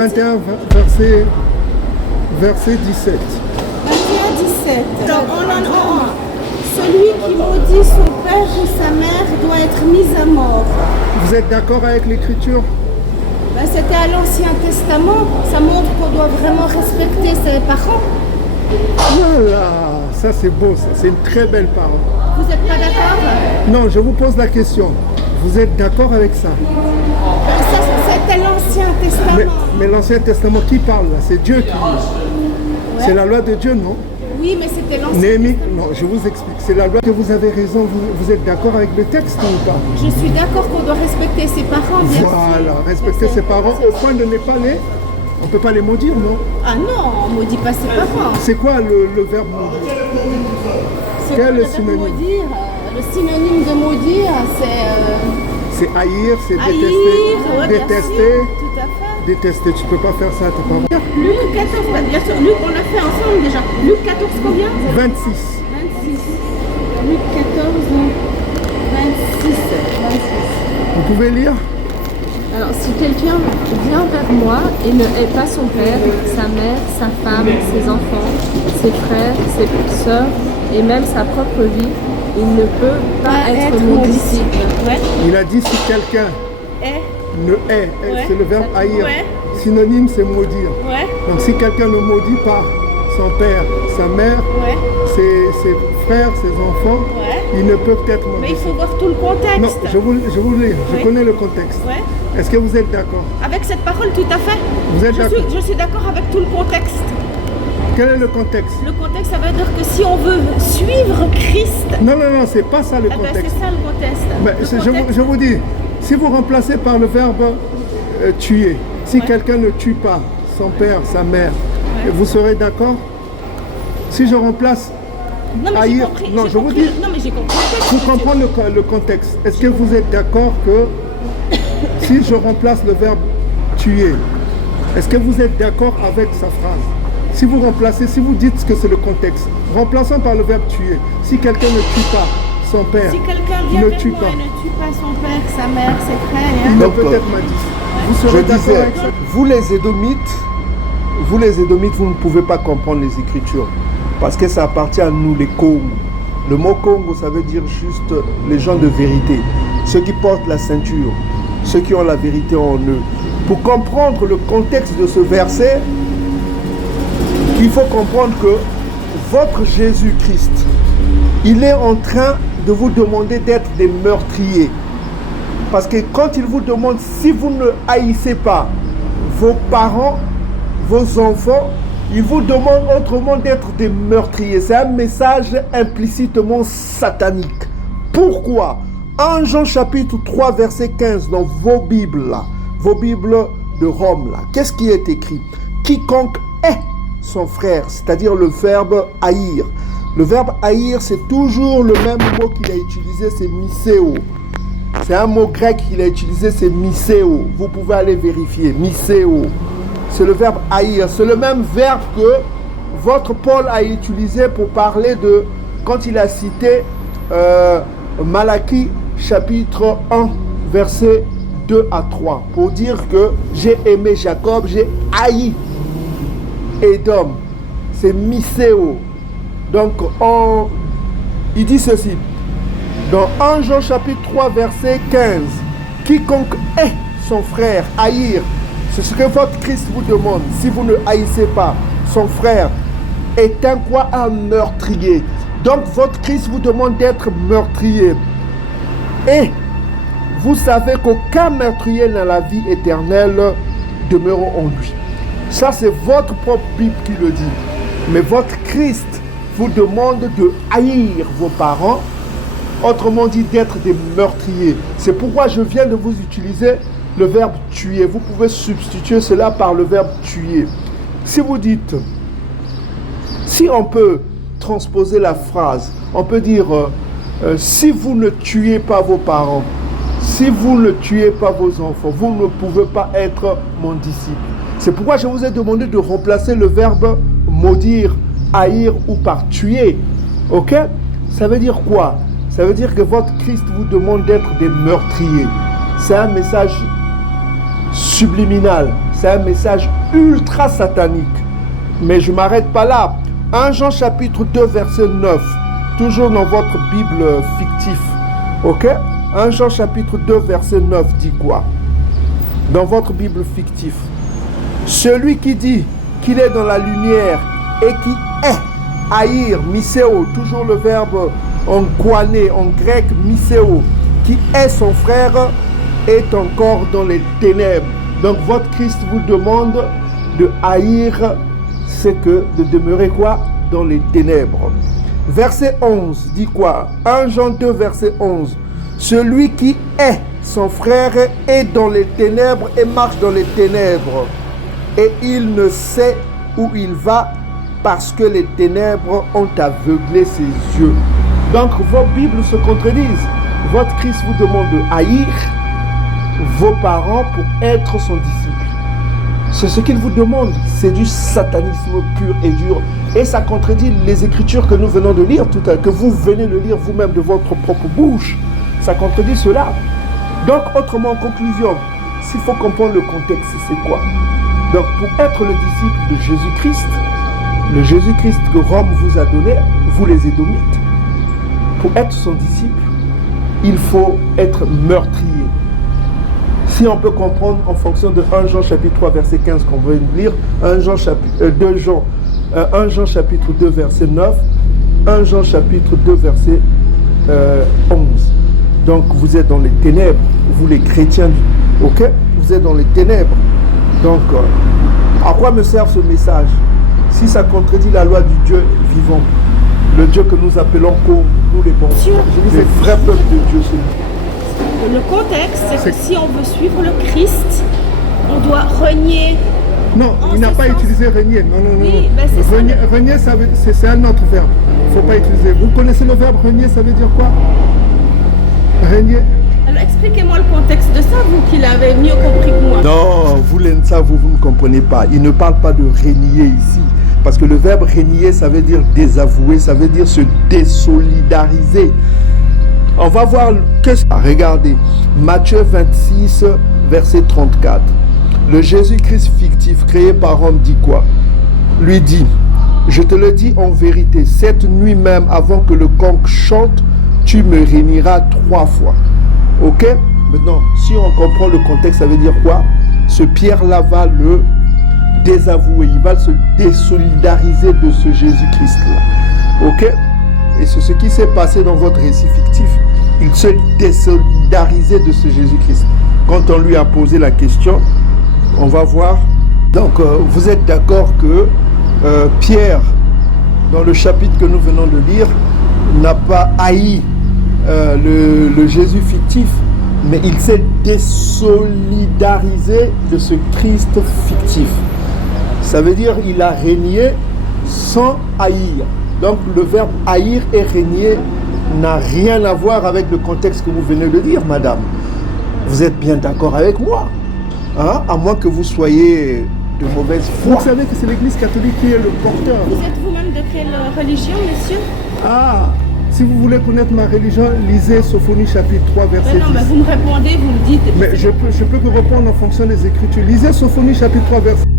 21, verset 17. 21-17. Donc, celui qui maudit son père ou sa mère doit être mis à mort. Vous êtes d'accord avec l'écriture? C'était à l'Ancien Testament. Ça montre qu'on doit vraiment respecter ses parents. Voilà, ça c'est beau, ça. C'est une très belle parole. Vous n'êtes pas d'accord? Non, je vous pose la question. Vous êtes d'accord avec ça? Ça, c'était l'Ancien Testament. Mais l'Ancien Testament, qui parle là? C'est Dieu qui dit. Ouais. C'est la loi de Dieu, non? Oui, mais c'était l'Ancien Testament. Non, je vous explique. C'est la loi que vous avez raison. Vous êtes d'accord avec le texte ou pas? Je suis d'accord qu'on doit respecter ses parents, bien Voilà, respecter ses parents au point de ne pas les... On ne peut pas les maudire, non? Ah non, on ne maudit pas ses parents. C'est quoi le verbe maudire? Quel est le synonyme? Maudire, le synonyme de maudire, c'est haïr, c'est détester. Ouais, détester. Tout à fait. Détester, tu ne peux pas faire ça à tes parents. Luc 14, bien sûr, Luc, on l'a fait ensemble déjà. Luc 14, combien? 26. 26. Luc 14, 26. Vous pouvez lire? Alors, si quelqu'un vient vers moi et ne hait pas son père, sa mère, sa femme, ses enfants, ses frères, ses sœurs et même sa propre vie, il ne peut pas être mon disciple. Ouais. Il a dit si quelqu'un ne hait, c'est le verbe haïr. Ouais. Synonyme, c'est maudire. Ouais. Donc si quelqu'un ne maudit pas son père, sa mère, ses frères, ses enfants, il ne peut être mon disciple. Mais il faut voir tout le contexte. Non, je vous lis, je connais le contexte. Ouais. Est-ce que vous êtes d'accord? Avec cette parole, tout à fait. Vous êtes d'accord? Je suis d'accord avec tout le contexte. Quel est le contexte? Le contexte, ça veut dire que si on veut suivre Christ... Non, c'est pas ça le contexte. C'est ça le contexte. Je vous dis, si vous remplacez par le verbe tuer, si quelqu'un ne tue pas son père, sa mère, vous serez d'accord? Si je remplace haïr... Non, je vous dis, non, mais j'ai compris. pour comprendre le contexte, est-ce que vous êtes d'accord que si je remplace le verbe tuer, est-ce que vous êtes d'accord avec sa phrase? Si vous remplacez, si vous dites que c'est le contexte, remplaçons par le verbe tuer. Si quelqu'un ne tue pas son père, si quelqu'un vient ne vers tue moi pas. Et ne tue pas son père, sa mère, ses frères... Il peut être ma disciple. Vous serez d'accord avec ça? Vous les Édomites, vous ne pouvez pas comprendre les Écritures. Parce que ça appartient à nous, les Congo. Le mot Congo, ça veut dire juste les gens de vérité. Ceux qui portent la ceinture. Ceux qui ont la vérité en eux. Pour comprendre le contexte de ce verset, il faut comprendre que votre Jésus-Christ, il est en train de vous demander d'être des meurtriers. Parce que quand il vous demande, si vous ne haïssez pas vos parents, vos enfants, il vous demande autrement d'être des meurtriers. C'est un message implicitement satanique. Pourquoi? 1 Jean chapitre 3 verset 15 dans vos Bibles là, vos Bibles de Rome là, qu'est-ce qui est écrit? Quiconque hait son frère, c'est-à-dire le verbe haïr. Le verbe haïr, c'est toujours le même mot qu'il a utilisé, c'est miseo. C'est un mot grec qu'il a utilisé, c'est miseo. Vous pouvez aller vérifier, miseo. C'est le verbe haïr. C'est le même verbe que votre Paul a utilisé pour parler de, quand il a cité Malachie chapitre 1, verset 2 à 3, pour dire que j'ai aimé Jacob, j'ai haï Édom. C'est miseo. Donc, il dit ceci. Dans 1 Jean chapitre 3, verset 15, quiconque hait son frère, haïr, c'est ce que votre Christ vous demande. Si vous ne haïssez pas son frère, est un quoi? Un meurtrier. Donc, votre Christ vous demande d'être meurtrier. Et vous savez qu'aucun meurtrier n'a la vie éternelle demeurant en lui. Ça, c'est votre propre Bible qui le dit. Mais votre Christ vous demande de haïr vos parents, autrement dit d'être des meurtriers. C'est pourquoi je viens de vous utiliser le verbe tuer. Vous pouvez substituer cela par le verbe tuer. Si vous dites, si on peut transposer la phrase, on peut dire si vous ne tuez pas vos parents, si vous ne tuez pas vos enfants, vous ne pouvez pas être mon disciple. C'est pourquoi je vous ai demandé de remplacer le verbe maudire, haïr ou par tuer. Ok? Ça veut dire quoi? Ça veut dire que votre Christ vous demande d'être des meurtriers. C'est un message subliminal. C'est un message ultra satanique. Mais je ne m'arrête pas là. 1 Jean chapitre 2 verset 9. Toujours dans votre Bible fictif. Ok? 1 Jean chapitre 2 verset 9 dit quoi? Dans votre Bible fictif. Celui qui dit qu'il est dans la lumière et qui est, haïr, miseo, toujours le verbe en guané, en grec, miseo, qui est son frère, est encore dans les ténèbres. Donc votre Christ vous demande de haïr, c'est que de demeurer quoi? Dans les ténèbres. Verset 11 dit quoi? 1 Jean 2 verset 11. Celui qui est son frère est dans les ténèbres et marche dans les ténèbres. Et il ne sait où il va parce que les ténèbres ont aveuglé ses yeux. Donc vos Bibles se contredisent. Votre Christ vous demande de haïr vos parents pour être son disciple. C'est ce qu'il vous demande. C'est du satanisme pur et dur. Et ça contredit les Écritures que nous venons de lire tout à l'heure, que vous venez de lire vous-même de votre propre bouche. Ça contredit cela. Donc, autrement, en conclusion, s'il faut comprendre le contexte, c'est quoi? Donc, pour être le disciple de Jésus-Christ, le Jésus-Christ que Rome vous a donné, vous les Édomites, pour être son disciple, il faut être meurtrier. Si on peut comprendre en fonction de 1 Jean chapitre 3 verset 15 qu'on vient de lire, 1 Jean chapitre 2 verset 9, 1 Jean chapitre 2 verset 11. Donc vous êtes dans les ténèbres, vous les chrétiens, ok? Vous êtes dans les ténèbres. Donc à quoi me sert ce message si ça contredit la loi du Dieu vivant, le Dieu que nous appelons comme nous les bons? Je dis le vrai peuple de Dieu, c'est nous. Le contexte, c'est que si on veut suivre le Christ, on doit renier. Non, il n'a pas utilisé renier. Non. Oui, ben c'est renier, c'est un autre verbe. Il ne faut pas utiliser. Vous connaissez le verbe renier, ça veut dire quoi? Renier. Alors expliquez-moi le contexte de ça, vous qui l'avez mieux compris que moi. Non, vous ça, vous ne comprenez pas. Il ne parle pas de régner ici. Parce que le verbe régner, ça veut dire désavouer, ça veut dire se désolidariser. On va voir que ça. Regardez, Matthieu 26, verset 34. Le Jésus-Christ fictif créé par Rome dit quoi? Lui dit, je te le dis en vérité, cette nuit même, avant que le coq chante, tu me réuniras 3 fois. Ok? Maintenant, si on comprend le contexte, ça veut dire quoi? Ce Pierre-là va le désavouer, il va se désolidariser de ce Jésus-Christ-là. Ok? Et c'est ce qui s'est passé dans votre récit fictif. Il se désolidarisait de ce Jésus-Christ. Quand on lui a posé la question, on va voir. Donc, vous êtes d'accord que Pierre, dans le chapitre que nous venons de lire, n'a pas haï le Jésus fictif, mais il s'est désolidarisé de ce Christ fictif. Ça veut dire qu'il a régné sans haïr. Donc le verbe haïr et régner n'a rien à voir avec le contexte que vous venez de dire, madame. Vous êtes bien d'accord avec moi, hein? À moins que vous soyez de mauvaise foi. Vous savez que c'est l'Église catholique qui est le porteur. Vous êtes vous-même de quelle religion, monsieur? Ah, si vous voulez connaître ma religion, lisez Sophonie chapitre 3, verset 10. Non, mais vous me répondez, vous me dites. Mais je peux que répondre en fonction des Écritures. Lisez Sophonie chapitre 3, verset 10.